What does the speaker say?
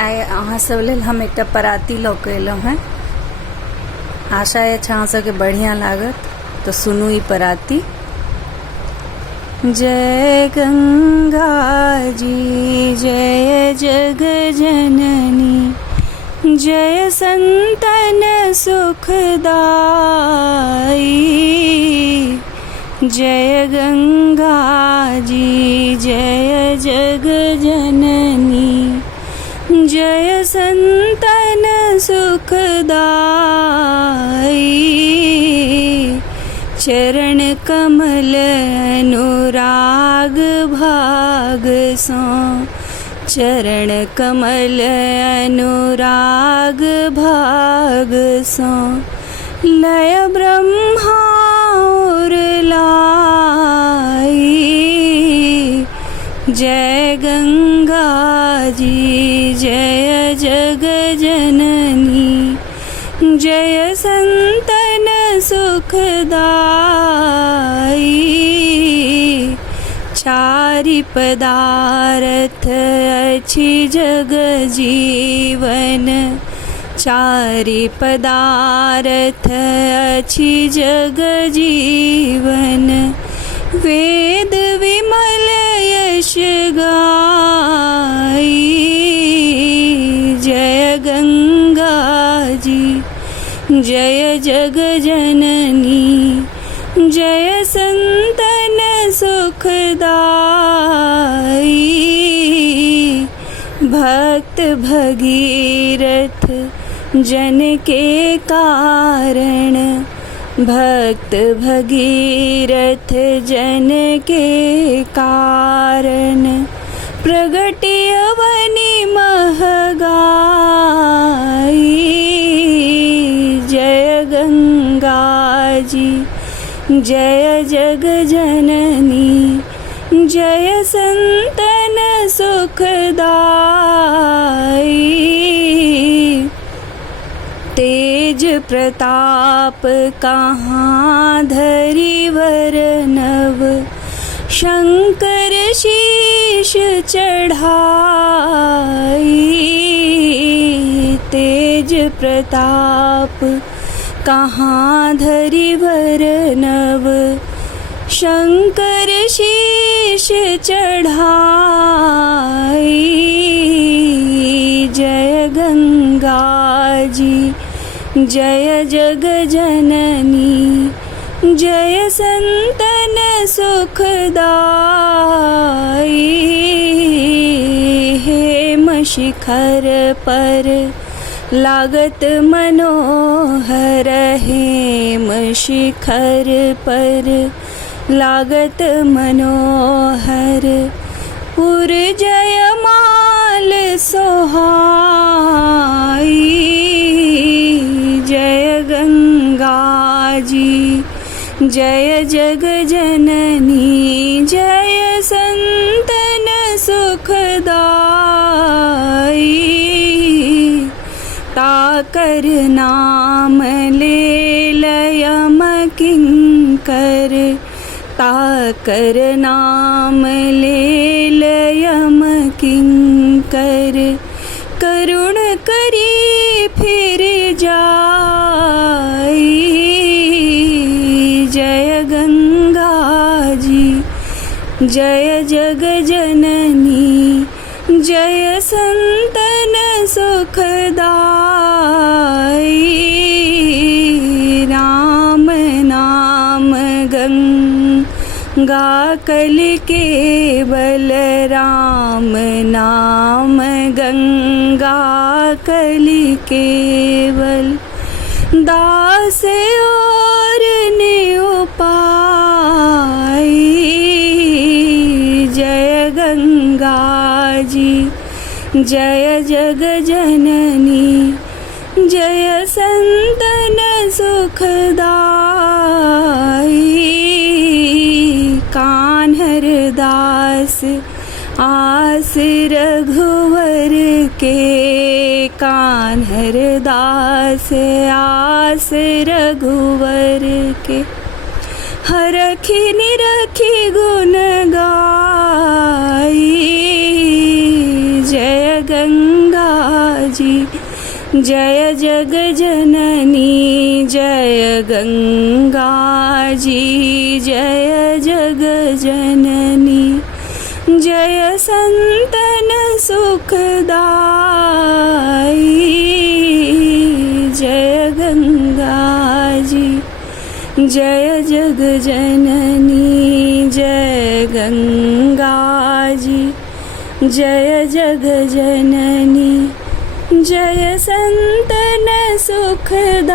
आइ अहाँ सब लेल हम एकटा पराती लऽ कऽ एलहुँ हैं। आशा अछि अहाँ सबके बढ़िया लागत, तो सुनू ई पराती। जय गंगा जी जय जग जननी, जय संतन सुखदाई। जय गंगा जी जय जग जननी, जय संतन सुखदाई। चरण कमल अनुराग भाग सो, चरण कमल अनुराग भाग सो, लय ब्रह्मा और लाई। जय गंगा जी जय जग जननी, जय संतन सुखदाई। चारि पदार्थ अछि जग जीवन, चारि पदार्थ अछि जग जीवन। वेद विमल यश गाई। जय गंगा जी जय जग जननी, जय संतन सुखदाई। भक्त भगीरथ जन के कारण, भक्त भगीरथ जन के कारण, प्रगट्य अवनि महगाई। जय गंगा जी जय जग जननी, जय संतन सुखदाई। तेज प्रताप कहाँ धरि वरनव, शंकर शीश चढ़ाई। तेज प्रताप कहाँ धरि वरनव, शंकर शीश चढ़ाई। जय गंगा जी जय जग जननी, जय संतन सुखदाई। हेम शिखर पर लागत मनोहर, हेम शिखर पर लागत मनोहर। पुर जयमाल सोहाई। जय गंगा जी जय जग जननी, जय संतन सुखदाई। ताकर नाम ले लयम किंकर, ताकर नाम ले लयम किंकर। करुण करी फिर जाई। जय गंगा जी जय जग जननी, जय संतन सुखदाई। राम नाम गंगा कल केवल, राम नाम गंगा कल केवल। दास और ने उपाई। जय गंगा जी जय जग जननी, जय संतन सुखदाई। कान्हर दास आस रघुवर के, कान्हर दास आस रघुवर के। हरखी निरखी गुण गाई। जय गंगा जय जग जननी जय गंगा जी, जय जग जननी जय संतन सुखदाई, जय गंगा जी, जय जग जननी जय गंगा जी, जय जग जननी जय संतन सुखदाई।